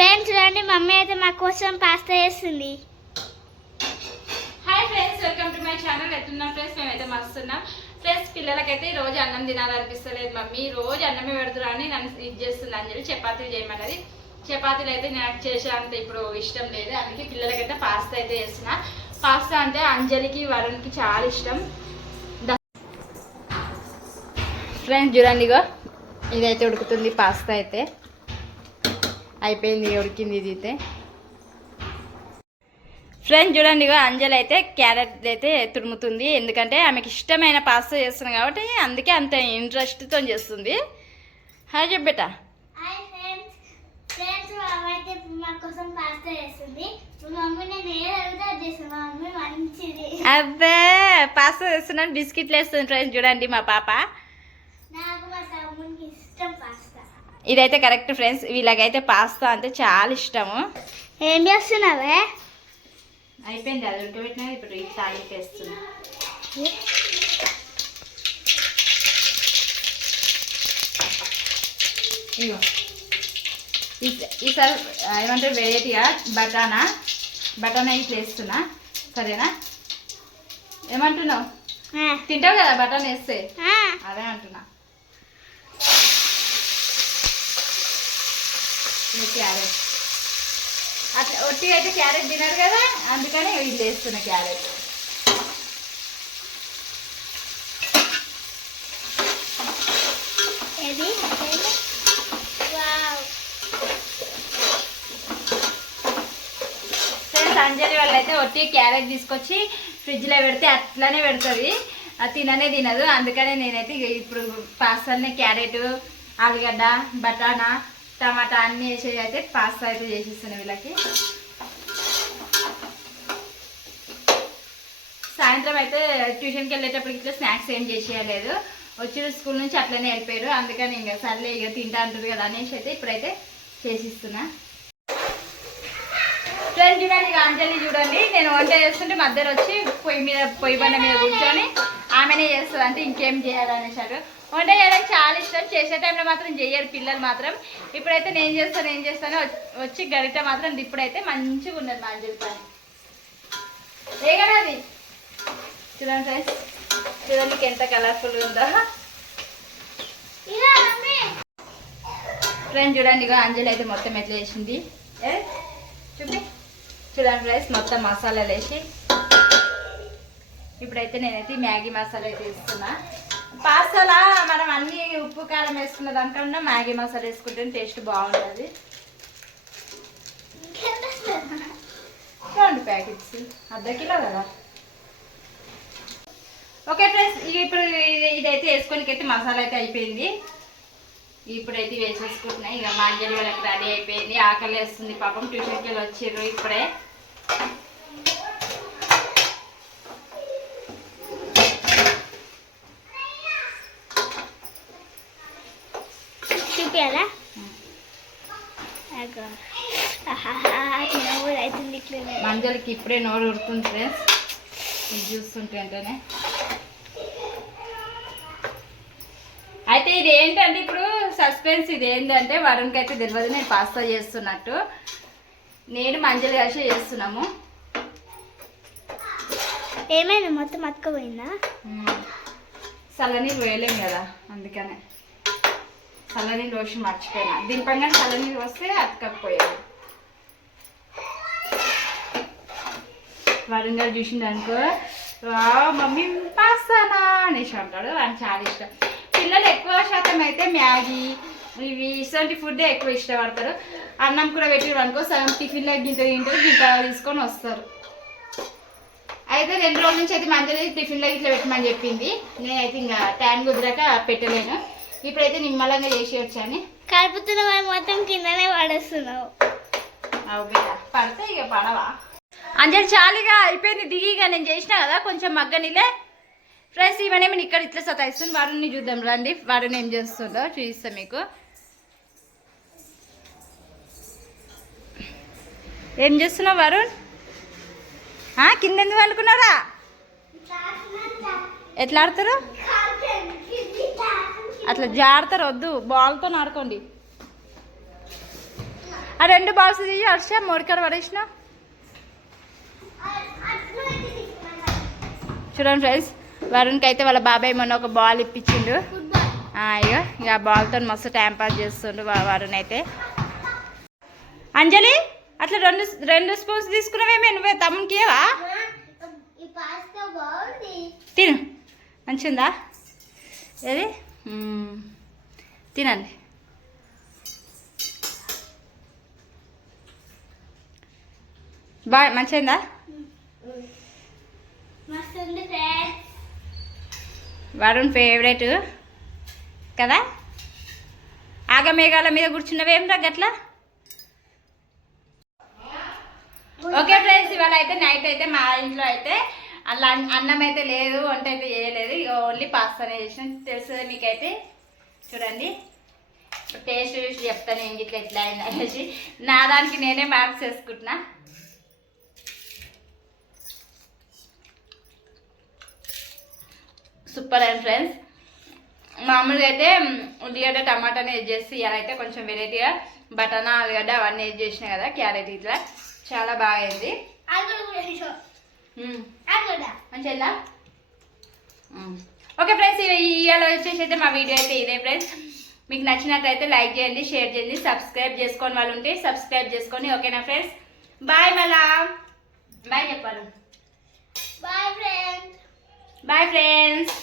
Friends చూడండి, mummy అయితే మా కోసం పాస్తా చేస్తుంది. Hi friends, welcome to my channel. ఎట్లున్నాం ఫ్రెండ్స్? మేమైతే మస్తున్నాం ఫ్రెండ్స్. పిల్లలకైతే రోజు అన్నం తినాలనిపిస్తలేదు మమ్మీ, రోజు అన్నమే పెడుతురా అని నన్ను ఇది చేస్తుంది అని చెప్పి చపాతీలు చేయమన్నది. చపాతీలు అయితే నాకు చేసేంత ఇప్పుడు ఇష్టం లేదు, అందుకే పిల్లలకైతే పాస్తా అయితే చేస్తున్నా. పాస్తా అంటే అంజలికి వరుణ్కి చాలా ఇష్టం. ఫ్రెండ్స్ చూడండి, ఇగో ఇదైతే ఉడుకుతుంది. పాస్తా అయితే అయిపోయింది, ఉడికింది ఇది అయితే. ఫ్రెండ్స్ చూడండి, ఇగో అంజలి అయితే క్యారెట్ అయితే తురుముతుంది, ఎందుకంటే ఆమెకి ఇష్టమైన పాస్తా చేస్తున్నాం కాబట్టి అందుకే అంత ఇంట్రెస్ట్తో చేస్తుంది. హాయ్ చెప్పేట. అబ్బే పాస్తా చేస్తున్నాను, బిస్కెట్లు వేస్తుంది. ఫ్రెండ్స్ చూడండి మా పాప. ఇదైతే కరెక్ట్ ఫ్రెండ్స్, వీళ్ళకైతే పాస్తా అంటే చాలా ఇష్టము. ఏం చేస్తున్నావే? అయిపోయింది, అది ఉడకబెట్టినా ఇప్పుడు ఈ తాలింపు వేస్తున్నా. ఇగో ఈసారి ఏమంటారు వెరైటీగా బటానా ఇట్లా వేస్తున్నా, సరేనా? ఏమంటున్నావు? తింటావు కదా బటానా వేస్తే, అదే అంటున్నా. క్యారెట్ అట్లా ఒట్టి అయితే క్యారెట్ తినరు కదా, అందుకని ఇది వేస్తున్నా క్యారెట్. అంజలి వాళ్ళు అయితే ఒట్టి క్యారెట్ తీసుకొచ్చి ఫ్రిడ్జ్లో పెడితే అట్లానే పెడుతుంది, అది తిననే తినదు. అందుకనే నేనైతే ఇప్పుడు పాస్తానే క్యారెట్, ఆలుగడ్డ, బటానా, టమాటా అన్నీ వేసి అయితే పాస్తా అయితే చేసిస్తున్నాను వీళ్ళకి. సాయంత్రం అయితే ట్యూషన్కి వెళ్ళేటప్పటికి ఇట్లా స్నాక్స్ ఏం చేసేయలేదు, వచ్చి స్కూల్ నుంచి అట్లనే వెళ్ళిపోయారు. అందుకని ఇంకా సర్లే ఇక తింటా అంటుంది కదా అనేసి అయితే ఇప్పుడైతే చేసిస్తున్నా. ఫ్రెండ్స్ చూడండి, ఇక అంజలి చూడండి, నేను వంట చేస్తుంటే మధ్యలో వచ్చి పొయ్యి బండ మీద కూర్చొని ఆమెనే చేస్తుంది, అంటే ఇంకేం చేయాలనేసాడు. వంట చేయడానికి చాలా ఇష్టం, చేసే టైంలో మాత్రం చేయరు పిల్లలు మాత్రం. ఇప్పుడైతే నేను చేస్తాను వచ్చి గరిట మాత్రం ఇప్పుడైతే మంచిగా ఉన్నది మా అంజలి పని. ఏ కదా అది చూడండి ఫ్రెండ్స్, చూడండి ఎంత కలర్ఫుల్గా ఉందో. ఫ్రెండ్స్ చూడండి, ఇక అంజలి అయితే మొత్తం ఎట్లా చేసింది చూపి. చూడండి ఫ్రెండ్స్, మొత్తం మసాలాలు వేసి ఇప్పుడైతే నేనైతే మ్యాగీ మసాలా అయితే వేస్తున్నా. పాస్తాలా మనం అన్ని ఉప్పు కారం వేసుకున్న దానికన్నా మ్యాగీ మసాలా వేసుకుంటే టేస్ట్ బాగుంటుంది. 2 ప్యాకెట్స్, ½ కిలో కదా. ఓకే ఫ్రెండ్స్, ఇప్పుడు ఇదైతే వేసుకోనికైతే మసాలా అయితే అయిపోయింది. ఇప్పుడైతే వేసేసుకుంటున్నాయి. ఇక మా అంజలి వాళ్ళకి రెడీ అయిపోయింది, ఆకలి వేస్తుంది పాపం, ట్యూషన్కి వెళ్ళి వచ్చిర్రు ఇప్పుడే. చూపించాలా? మంజలికి ఇప్పుడే నోరు ఉడుతుంది ఫ్రెండ్స్, ఇది చూస్తుంటేనే. అయితే ఇది ఏంటంటే ఇప్పుడు సస్పెన్స్, ఇది ఏంటంటే వరుణ్కి అయితే తెలియదు నేను పాస్తా చేస్తున్నట్టు. నేను మంజలి కలిసి చేస్తున్నాము. ఏమైంది, మొత్తం అతుకపోయిందా? చల్లనీళ్ళు వేయలేము కదా, అందుకనే చల్లనీళ్ళు పోసి మర్చిపోయినా. దీనిపైన చల్లనీళ్ళు వస్తే అతకపోయాడు. వరుణ్ గారు చూసిండు అనుకో, మమ్మీ పాస్తానా అనేసి అంటాడు, అని చాలా ఇష్టం. పిల్లలు ఎక్కువ శాతం అయితే మ్యాగీ ఇవి ఇటువంటి ఫుడ్ ఎక్కువ ఇష్టపడతారు. అన్నం కూడా పెట్టారు అనుకో, సగం టిఫిన్లో గింట తీసుకొని వస్తారు. అయితే 2 రోజుల నుంచి అయితే మంచిగా టిఫిన్లో ఇట్లా పెట్టమని చెప్పింది. నేనైతే ఇంకా టైం కుదిరాక పెట్టలేను. ఇప్పుడైతే నిమ్మలంగా చేసి వచ్చాను. కలుపుతున్న మొత్తం కిందనే పడేస్తున్నావు. అవు బిడ్డ, పడితే ఇక పడవా. అంజలి చాలుగా అయిపోయింది, దిగిగా నేను చేసినా కదా కొంచెం మగ్గనిలే. ఫ్రెండ్స్ ఇవన్నీ నేను ఇక్కడ ఇట్లా సతాయిస్తుంది. వాడిని చూద్దాం రండి, వాడిని ఏం చేస్తుందో చూపిస్తాను మీకు. ఏం చేస్తున్నావు వరుణ్? కింద ఎందుకు అనుకున్నారా? ఎట్లా ఆడతారు? అట్లా జాడతారు, వద్దు, బాల్తో ఆడుకోండి. ఆ 2 బాల్స్ తీసి హర్ష మోడికర పడేసిన. చూడండి ఫ్రెండ్స్, వరుణ్కి అయితే వాళ్ళ బాబాయ్ మొన్న ఒక బాల్ ఇప్పించిండు. ఇక ఆ బాల్తో మస్తు టైం పాస్ చేస్తుండు వరుణ్ అయితే. అంజలి అట్లా 2 స్పూన్స్ తీసుకున్నావేమే, నువ్వే తమ్మునికి ఇవ్వవా? తిను, మంచిగా ఏది తినండి. బాయ్, మంచిగా వరుణ్ ఫేవరెట్ కదా. ఆగమేఘాల మీద కూర్చున్నవేం రా గట్లా. ఓకే ఫ్రెండ్స్, ఇవాళ అయితే నైట్ అయితే మా ఇంట్లో అయితే అలా అన్నం అయితే లేదు, వంట అయితే చేయలేదు, ఓన్లీ పాస్తానే చేసిన. తెలుసు మీకైతే. చూడండి టేస్ట్ చూసి చెప్తాను ఏం గిట్లా ఎట్లా అయింది అనేసి. నా దానికి నేనే మార్క్స్ వేసుకుంటున్నా. Super and friends. మామూలుగా అయితే ఉల్లిగడ్డ టమాటాని వేసి చేసి ఇలా అయితే కొంచెం వెరైటీగా బటానా ఆలుగడ్డ అవన్నీ వేసి చేసిన కదా, క్యారెట్ ఇట్లా చాలా బాగా అయింది. మంచిగా. ఓకే ఫ్రెండ్స్, ఇవాళ వచ్చేసి అయితే మా వీడియో అయితే ఇదే ఫ్రెండ్స్. మీకు నచ్చినట్లయితే లైక్ చేయండి, షేర్ చేయండి, సబ్స్క్రైబ్ చేసుకొని వాళ్ళు ఉంటే సబ్స్క్రైబ్ చేసుకొని. ఓకేనా ఫ్రెండ్స్, బాయ్. మళ్ళా బాయ్ చెప్పాను. Bye friends.